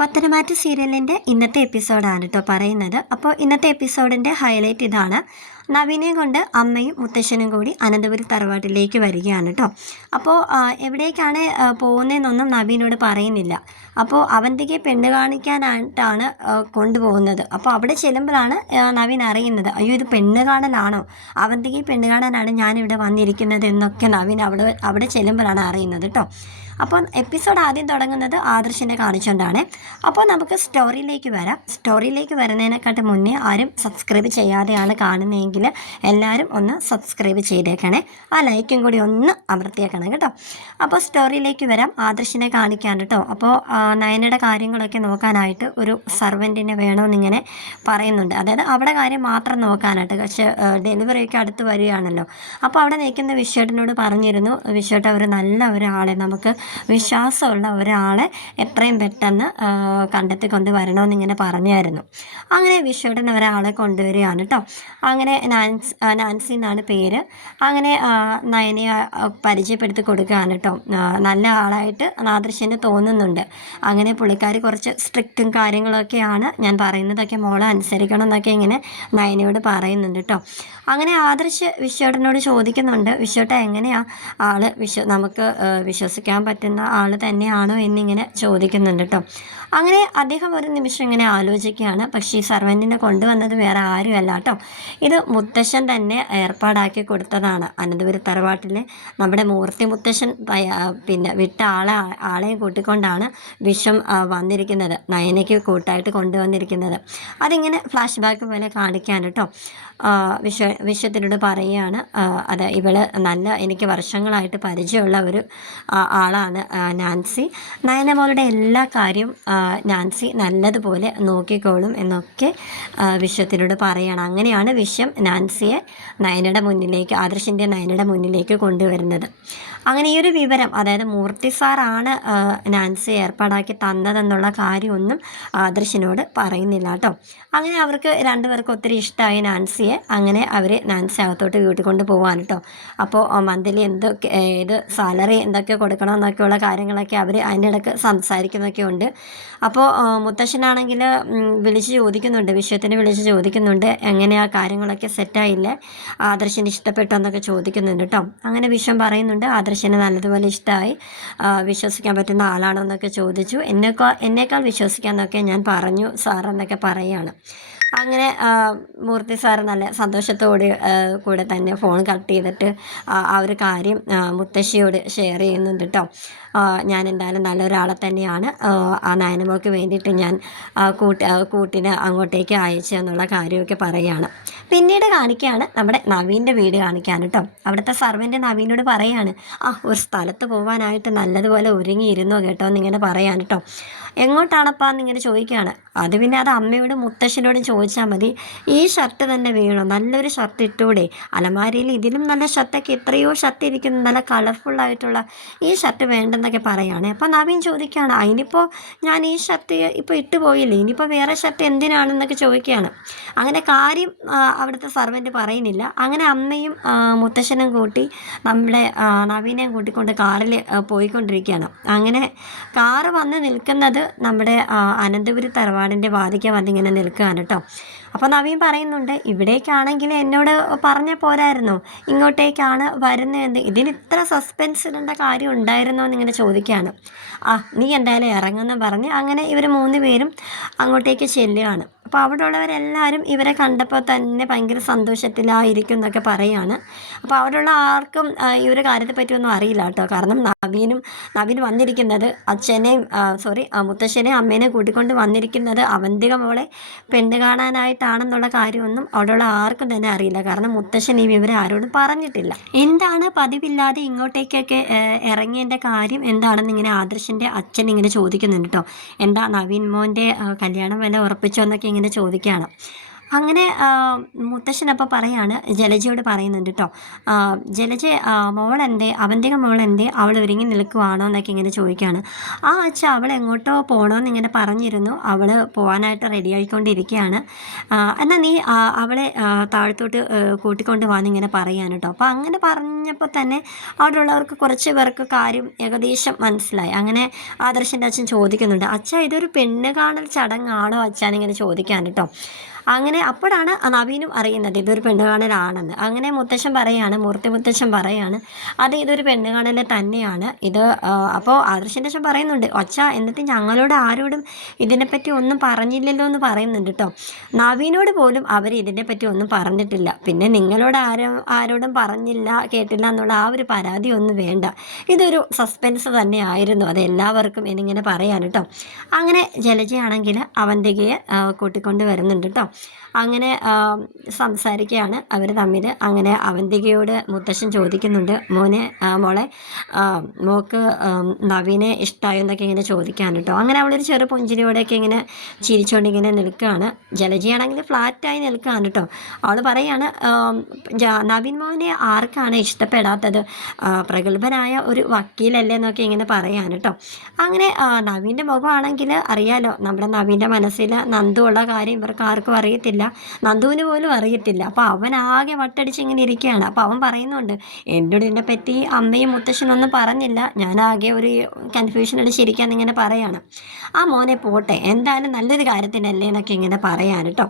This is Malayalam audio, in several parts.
പത്തനംമാറ്റ സീരിയലിൻ്റെ ഇന്നത്തെ എപ്പിസോഡാണ് കേട്ടോ പറയുന്നത്. അപ്പോൾ ഇന്നത്തെ എപ്പിസോഡിൻ്റെ ഹൈലൈറ്റ് ഇതാണ്. നവീനെ കൊണ്ട് അമ്മയും മുത്തശ്ശനും കൂടി അനന്തപുരി തറവാട്ടിലേക്ക് വരികയാണ് കേട്ടോ. അപ്പോൾ എവിടേക്കാണ് പോകുന്നതെന്നൊന്നും നവീനോട് പറയുന്നില്ല. അപ്പോൾ അവന്തിക്ക് പെണ്ണ് കാണിക്കാനായിട്ടാണ് കൊണ്ടുപോകുന്നത്. അപ്പോൾ അവിടെ ചെല്ലുമ്പോഴാണ് നവീൻ അറിയുന്നത്, അയ്യോ ഇത് പെണ്ണ് കാണലാണോ, അവന്തിക്ക് പെണ്ണ് കാണാനാണ് ഞാനിവിടെ വന്നിരിക്കുന്നത് എന്നൊക്കെ നവീൻ അവിടെ ചെല്ലുമ്പോഴാണ് അറിയുന്നത് കേട്ടോ. അപ്പോൾ എപ്പിസോഡ് ആദ്യം തുടങ്ങുന്നത് ആദർശിനെ കാണിച്ചുകൊണ്ടാണ്. അപ്പോൾ നമുക്ക് സ്റ്റോറിയിലേക്ക് വരാം. സ്റ്റോറിയിലേക്ക് വരുന്നതിനെക്കാട്ട് മുന്നേ ആരും സബ്സ്ക്രൈബ് ചെയ്യാതെയാണ് കാണുന്നതെങ്കിൽ എല്ലാവരും ഒന്ന് സബ്സ്ക്രൈബ് ചെയ്തേക്കണേ, ആ ലൈക്കും കൂടി ഒന്ന് അമർത്തിയേക്കണം കേട്ടോ. അപ്പോൾ സ്റ്റോറിയിലേക്ക് വരാം. ആദർശിനെ കാണിക്കാൻ കേട്ടോ. അപ്പോൾ നയനയുടെ കാര്യങ്ങളൊക്കെ നോക്കാനായിട്ട് ഒരു സർവൻറ്റിനെ വേണമെന്നിങ്ങനെ പറയുന്നുണ്ട്. അതായത് അവിടെ കാര്യം മാത്രം നോക്കാനായിട്ട്, പക്ഷേ ഡെലിവറിയൊക്കെ അടുത്ത് വരികയാണല്ലോ. അപ്പോൾ അവിടെ നിൽക്കുന്ന വിശ്വേട്ടനോട് പറഞ്ഞിരുന്നു, വിശ്വേട്ട ഒരു നല്ല ഒരാളെ, നമുക്ക് വിശ്വാസമുള്ള ഒരാളെ എത്രയും പെട്ടെന്ന് കണ്ടെത്തിക്കൊണ്ട് വരണമെന്നിങ്ങനെ പറഞ്ഞായിരുന്നു. അങ്ങനെ വിശ്വേട്ടൻ ഒരാളെ കൊണ്ടുവരികയാണ് കേട്ടോ. അങ്ങനെ നാൻസി എന്നാണ് പേര്. അങ്ങനെ നയനയെ പരിചയപ്പെടുത്തി കൊടുക്കുകയാണ് കേട്ടോ. നല്ല ആളായിട്ട് ആദർശന് തോന്നുന്നുണ്ട്. അങ്ങനെ പുള്ളിക്കാരി കുറച്ച് സ്ട്രിക്റ്റും കാര്യങ്ങളൊക്കെയാണ്, ഞാൻ പറയുന്നതൊക്കെ മോളെ അനുസരിക്കണം എന്നൊക്കെ ഇങ്ങനെ നയനയോട് പറയുന്നുണ്ട് കേട്ടോ. അങ്ങനെ ആദർശ് വിശ്വേട്ടനോട് ചോദിക്കുന്നുണ്ട്, വിശ്വേട്ട എങ്ങനെയാണ് ആൾ നമുക്ക് വിശ്വസിക്കാൻ പറ്റുന്ന ആൾ തന്നെയാണോ എന്നിങ്ങനെ ചോദിക്കുന്നുണ്ട് കേട്ടോ. അങ്ങനെ അദ്ദേഹം ഒരു നിമിഷം ഇങ്ങനെ ആലോചിക്കുകയാണ്. പക്ഷേ ഈ സർവൻറ്റിനെ കൊണ്ടുവന്നത് വേറെ ആരുമല്ല കേട്ടോ, ഇത് മുത്തശ്ശൻ തന്നെ ഏർപ്പാടാക്കി കൊടുത്തതാണ്. അനന്തപുരി തറവാട്ടിലെ നമ്മുടെ മൂർത്തി മുത്തശ്ശൻ പിന്നെ വിട്ട ആളെയും കൂട്ടിക്കൊണ്ടാണ് വിഷം വന്നിരിക്കുന്നത്, നയനയ്ക്ക് കൂട്ടായിട്ട് കൊണ്ടുവന്നിരിക്കുന്നത്. അതിങ്ങനെ ഫ്ലാഷ് ബാക്ക് പോലെ കാണിക്കാൻ കേട്ടോ. വിശ്വത്തിനോട് പറയുകയാണ്, അത് ഇവള് നല്ല എനിക്ക് വർഷങ്ങളായിട്ട് പരിചയമുള്ള ഒരു ആളാണ് നാൻസി, നയനമോളുടെ എല്ലാ കാര്യം നാൻസി നല്ലതുപോലെ നോക്കിക്കോളും എന്നൊക്കെ വിശ്വത്തിനോട് പറയുകയാണ്. അങ്ങനെയാണ് വിശ്വം നാൻസിയെ നയനയുടെ മുന്നിലേക്ക്, ആദർശിൻ്റെ നയനയുടെ മുന്നിലേക്ക് കൊണ്ടുവരുന്നത്. അങ്ങനെ ഈ ഒരു വിവരം, അതായത് മൂർത്തി സാറാണ് നാൻസി ഏർപ്പാടാക്കി തന്നതെന്നുള്ള കാര്യമൊന്നും ആദർശിനോട് പറയുന്നില്ല കേട്ടോ. അങ്ങനെ അവർക്ക് രണ്ടുപേർക്കും ഒത്തിരി ഇഷ്ടമായി നാൻസിയെ. അങ്ങനെ അവർ നാൻസി അകത്തോട്ട് വീട്ടിൽ പോകാൻ കേട്ടോ. അപ്പോൾ മന്ത്ലി എന്തൊക്കെ ഏത് സാലറി എന്തൊക്കെ കൊടുക്കണമെന്നൊക്കെയുള്ള കാര്യങ്ങളൊക്കെ അവർ അതിനിടയ്ക്ക് സംസാരിക്കുന്നൊക്കെ ഉണ്ട്. അപ്പോൾ മുത്തശ്ശനാണെങ്കിൽ വിളിച്ച് ചോദിക്കുന്നുണ്ട്, വിശ്വത്തിനെ വിളിച്ച് ചോദിക്കുന്നുണ്ട്, എങ്ങനെയാ കാര്യങ്ങളൊക്കെ സെറ്റായില്ലേ, ആദർശന് ഇഷ്ടപ്പെട്ടോ എന്നൊക്കെ ചോദിക്കുന്നുണ്ട് കേട്ടോ. അങ്ങനെ വിശ്വം പറയുന്നുണ്ട് ആദർശന് നല്ലതുപോലെ ഇഷ്ടമായി, വിശ്വസിക്കാൻ പറ്റുന്ന ആളാണോ എന്നൊക്കെ ചോദിച്ചു. എന്നേക്കാൾ വിശ്വസിക്കാമെന്നൊക്കെ ഞാൻ പറഞ്ഞു സാർ എന്നൊക്കെ പറയുകയാണ്. അങ്ങനെ മൂർത്തി സാറ് നല്ല സന്തോഷത്തോടെ കൂടെ തന്നെ ഫോൺ കട്ട് ചെയ്തിട്ട് ആ ഒരു കാര്യം മുത്തശ്ശിയോട് ഷെയർ ചെയ്യുന്നുണ്ട് കേട്ടോ. ഞാൻ എന്തായാലും നല്ലൊരാളെ തന്നെയാണ് ആ നയനമോൾക്ക് വേണ്ടിയിട്ട് ഞാൻ കൂട്ടിന് അങ്ങോട്ടേക്ക് അയച്ചെന്നുള്ള കാര്യമൊക്കെ പറയുകയാണ്. പിന്നീട് കാണിക്കുകയാണ് നമ്മുടെ നവീൻ്റെ വീട് കാണിക്കാൻ കേട്ടോ. അവിടുത്തെ സർവൻ്റ് നവീനോട് പറയുകയാണ്, ഒരു സ്ഥലത്ത് പോകാനായിട്ട് നല്ലതുപോലെ ഒരുങ്ങിയിരുന്നോ കേട്ടോ എന്നിങ്ങനെ പറയാൻ കേട്ടോ. എങ്ങോട്ടാണപ്പാ എന്നിങ്ങനെ ചോദിക്കുകയാണ്. അത് പിന്നെ അത് അമ്മയോടും മുത്തശ്ശനോടും ചോദിച്ചാൽ മതി. ഈ ഷർട്ട് തന്നെ വേണോ, നല്ലൊരു ഷർട്ട് ഇട്ടൂടെ, അലമാരിയിൽ ഇതിലും നല്ല ഷർട്ടൊക്കെ എത്രയോ ഷർട്ട് ഇരിക്കുന്നു, നല്ല കളർഫുള്ളായിട്ടുള്ള ഈ ഷർട്ട് വേണ്ടെന്നൊക്കെ പറയുകയാണ്. അപ്പോൾ നവീൻ ചോദിക്കുകയാണ്, അതിനിപ്പോൾ ഞാൻ ഈ ഷർട്ട് ഇപ്പോൾ ഇട്ട് പോയില്ലേ, ഇനിയിപ്പോൾ വേറെ ഷർട്ട് എന്തിനാണെന്നൊക്കെ ചോദിക്കുകയാണ്. അങ്ങനെ കാര്യം അവിടുത്തെ സർവൻ്റ് പറയുന്നില്ല. അങ്ങനെ അമ്മയും മുത്തശ്ശനും കൂട്ടി നമ്മുടെ നവീനെയും കൂട്ടിക്കൊണ്ട് കാറിൽ പോയിക്കൊണ്ടിരിക്കുകയാണ്. അങ്ങനെ കാറ് വന്ന് നിൽക്കുന്നത് നമ്മുടെ അനന്തപുരി തറവാടിൻ്റെ വാതിക്ക വന്നിങ്ങനെ നിൽക്കുകയാണ് കേട്ടോ. അപ്പോൾ നവീൻ പറയുന്നുണ്ട്, ഇവിടേക്കാണെങ്കിൽ എന്നോട് പറഞ്ഞ പോരായിരുന്നോ, ഇങ്ങോട്ടേക്കാണ് വരുന്നതെന്ന്, ഇതിന് ഇത്ര സസ്പെൻസ് ഇടേണ്ട കാര്യം ഉണ്ടായിരുന്നോ എന്നിങ്ങനെ ചോദിക്കുകയാണ്. നീ എന്തായാലും ഇറങ്ങുമെന്ന് പറഞ്ഞ് അങ്ങനെ ഇവർ 3 പേരും അങ്ങോട്ടേക്ക് ചെല്ലുകയാണ്. അപ്പോൾ അവിടെ ഉള്ളവരെല്ലാവരും ഇവരെ കണ്ടപ്പോൾ തന്നെ ഭയങ്കര സന്തോഷത്തിലായിരിക്കും എന്നൊക്കെ പറയുകയാണ്. അപ്പോൾ അവിടെയുള്ള ആർക്കും ഈ ഒരു കാര്യത്തെ പറ്റിയൊന്നും അറിയില്ല കേട്ടോ. കാരണം നവീൻ വന്നിരിക്കുന്നത് മുത്തശ്ശനെയും അമ്മേനെ കൂട്ടിക്കൊണ്ട് വന്നിരിക്കുന്നത് അവന്തിക മോളെ പെണ്ണ് കാണാനായിട്ടാണെന്നുള്ള കാര്യമൊന്നും അവിടെയുള്ള ആർക്കും തന്നെ അറിയില്ല. കാരണം മുത്തശ്ശൻ ഈ വിവരം ആരോടും പറഞ്ഞിട്ടില്ല. എന്താണ് പതിവില്ലാതെ ഇങ്ങോട്ടേക്കൊക്കെ ഇറങ്ങിയതിൻ്റെ കാര്യം എന്താണെന്ന് ഇങ്ങനെ ആദർശിൻ്റെ അച്ഛൻ ഇങ്ങനെ ചോദിക്കുന്നുണ്ട് കേട്ടോ. എന്താ നവീൻ മോൻ്റെ കല്യാണം വല്ല ഉറപ്പിച്ചോ എന്നൊക്കെ ഇങ്ങനെ ചോദിക്കുകയാണ്. അങ്ങനെ മുത്തശ്ശനപ്പോൾ പറയാണ്, ജലജയോട് പറയുന്നുണ്ട് കേട്ടോ. ജലജ, മോളെന്തേ, അവന്തിക മോളെന്തേ, അവൾ ഒരുങ്ങി നിൽക്കുവാണോ എന്നൊക്കെ ഇങ്ങനെ ചോദിക്കുകയാണ്. ആ അച്ഛ, അവൾ എങ്ങോട്ടോ പോകണമെന്ന് ഇങ്ങനെ പറഞ്ഞിരുന്നു, അവൾ പോകാനായിട്ട് റെഡി ആയിക്കൊണ്ടിരിക്കുകയാണ്. എന്നാൽ നീ അവളെ താഴത്തോട്ട് കൂട്ടിക്കൊണ്ട് വന്ന് ഇങ്ങനെ പറയാൻ കേട്ടോ. അപ്പോൾ അങ്ങനെ പറഞ്ഞപ്പോൾ തന്നെ അവിടെയുള്ളവർക്ക് കുറച്ച് പേർക്ക് കാര്യം ഏകദേശം മനസ്സിലായി. അങ്ങനെ ആദർശൻ്റെ അച്ഛൻ ചോദിക്കുന്നുണ്ട്, അച്ഛ ഇതൊരു പെണ്ണ് കാണൽ ചടങ്ങാണോ അച്ഛാന്നിങ്ങനെ ചോദിക്കാൻ കേട്ടോ. അങ്ങനെ അപ്പോഴാണ് നവീനും അറിയുന്നത് ഇതൊരു പെണ്ണ് കാണലാണെന്ന്. അങ്ങനെ മുത്തശ്ശൻ പറയാണ്, മൂർത്തി മുത്തശ്ശൻ പറയാണ്, അത് ഇതൊരു പെണ്ണ് കാണൽ തന്നെയാണ് ഇത്. അപ്പോൾ ആദർശൻ്റെ അച്ഛൻ പറയുന്നുണ്ട്, ഒച്ച എന്നിട്ട് ഞങ്ങളോട് ആരോടും ഇതിനെപ്പറ്റി ഒന്നും പറഞ്ഞില്ലല്ലോ എന്ന് പറയുന്നുണ്ട് കേട്ടോ. നവീനോട് പോലും അവർ ഇതിനെപ്പറ്റി ഒന്നും പറഞ്ഞിട്ടില്ല. പിന്നെ നിങ്ങളോട് ആരോടും പറഞ്ഞില്ല, കേട്ടില്ല എന്നുള്ള ആ ഒരു പരാതി ഒന്നും വേണ്ട. ഇതൊരു സസ്പെൻസ് തന്നെ ആയിരുന്നു അത് എല്ലാവർക്കും എന്നിങ്ങനെ പറയാൻ കേട്ടോ. അങ്ങനെ ജലജയാണെങ്കിൽ അവന്തികയെ കൂട്ടിക്കൊണ്ട് വരുന്നുണ്ട് കേട്ടോ. അങ്ങനെ സംസാരിക്കുകയാണ് അവർ തമ്മിൽ. അങ്ങനെ അവന്തികയോട് മുത്തശ്ശൻ ചോദിക്കുന്നുണ്ട്, മോളെ മോൾക്ക് നവീനെ ഇഷ്ടമായോ എന്നൊക്കെ ഇങ്ങനെ ചോദിക്കാൻ കേട്ടോ. അങ്ങനെ അവളൊരു ചെറു പുഞ്ചിരിയോടെയൊക്കെ ഇങ്ങനെ ചിരിച്ചുകൊണ്ട് ഇങ്ങനെ നിൽക്കുകയാണ്. ജലജയാണെങ്കിൽ ഫ്ലാറ്റായി നിൽക്കുകയാണ് കേട്ടോ. അവൾ പറയാണ്, നവീൻ മോനെ ആർക്കാണ് ഇഷ്ടപ്പെടാത്തത്, പ്രഗത്ഭനായ ഒരു വക്കീലല്ലേ എന്നൊക്കെ ഇങ്ങനെ പറയാൻ കേട്ടോ. അങ്ങനെ നവീൻ്റെ മുഖമാണെങ്കിൽ അറിയാലോ, നമ്മുടെ നവീൻ്റെ മനസ്സിൽ നന്ദു ഉള്ള കാര്യം ഇവർക്ക് ആർക്കും അറിയത്തില്ല, നന്ദുവിന് പോലും അറിയത്തില്ല. അപ്പോൾ അവൻ ആകെ വട്ടടിച്ച് ഇങ്ങനെ ഇരിക്കുകയാണ്. അപ്പോൾ അവൻ പറയുന്നുണ്ട്, എന്നോട് ഇതിനെപ്പറ്റി അമ്മയും മുത്തശ്ശനൊന്നും പറഞ്ഞില്ല, ഞാനാകെ ഒരു കൺഫ്യൂഷൻ അടിച്ചിരിക്കാന്ന് ഇങ്ങനെ പറയാണ്. ആ മോനെ പോട്ടെ, എന്തായാലും നല്ലൊരു കാര്യത്തിനല്ലേ എന്നൊക്കെ ഇങ്ങനെ പറയാൻ കേട്ടോ.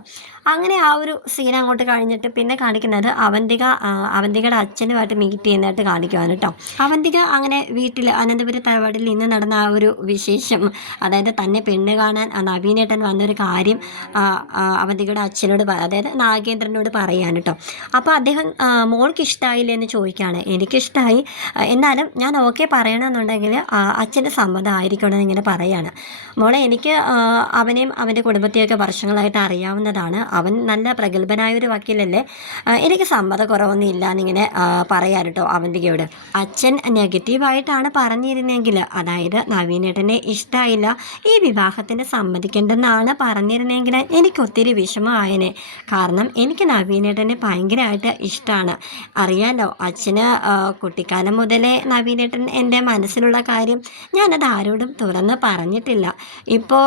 അങ്ങനെ ആ ഒരു സീൻ അങ്ങോട്ട് കഴിഞ്ഞിട്ട് പിന്നെ കാണിക്കുന്നത് അവന്തികയുടെ അച്ഛനുമായിട്ട് മീറ്റ് ചെയ്യുന്നതായിട്ട് കാണിക്കുവാണ് കേട്ടോ. അവന്തിക അങ്ങനെ വീട്ടിൽ അനന്തപുരി തറവാട്ടിൽ ഇന്ന് നടന്ന ആ ഒരു വിശേഷം, അതായത് തന്നെ പെണ്ണ് കാണാൻ നവീനേട്ടൻ വന്നൊരു കാര്യം അവന്തികയുടെ അച്ഛനോട്, അതായത് നാഗേന്ദ്രനോട് പറയാൻ കേട്ടോ. അപ്പോൾ അദ്ദേഹം മോൾക്ക് ഇഷ്ടമായില്ലേ എന്ന് ചോദിക്കുകയാണ്. എനിക്കിഷ്ടമായി, എന്നാലും ഞാൻ ഓക്കെ പറയണമെന്നുണ്ടെങ്കിൽ അച്ഛൻ്റെ സമ്മതം ആയിരിക്കണം എന്നിങ്ങനെ പറയാണ്. മോളെ, എനിക്ക് അവനെയും അവൻ്റെ കുടുംബത്തെയൊക്കെ വർഷങ്ങളായിട്ട് അറിയാവുന്നതാണ്, അവൻ നല്ല പ്രഗത്ഭനായ ഒരു വക്കീലല്ലേ, എനിക്ക് സമ്മതക്കുറവൊന്നും ഇല്ല എന്നിങ്ങനെ പറയാൻ കേട്ടോ അവന്തികയോട്. അച്ഛൻ നെഗറ്റീവായിട്ടാണ് പറഞ്ഞിരുന്നെങ്കിൽ, അതായത് നവീനേട്ടനെ ഇഷ്ടമായില്ല, ഈ വിവാഹത്തിന് സമ്മതിക്കേണ്ടെന്നാണ് പറഞ്ഞിരുന്നെങ്കിൽ എനിക്ക് ഒത്തിരി വിഷമമായനെ. കാരണം എനിക്ക് നവീനേട്ടനെ ഭയങ്കരമായിട്ട് ഇഷ്ടമാണ്. അറിയാലോ, അച്ഛന് കുട്ടിക്കാലം മുതലേ നവീനേട്ടൻ എൻ്റെ മനസ്സിലുള്ള കാര്യം ഞാനത് ആരോടും തുറന്ന് പറഞ്ഞിട്ടില്ല. ഇപ്പോൾ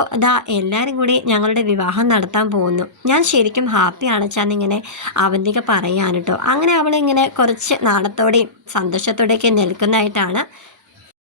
എല്ലാവരും കൂടി ഞങ്ങളുടെ വിവാഹം നടത്താൻ പോകുന്നു, ഞാൻ ശരിക്കും ഹാപ്പിയാണ് ചാന്നിങ്ങനെ അവന്തിക പറയാൻ കേട്ടോ. അങ്ങനെ അവളിങ്ങനെ കുറച്ച് നാണത്തോടെയും സന്തോഷത്തോടെയൊക്കെ നിൽക്കുന്നതായിട്ടാണ്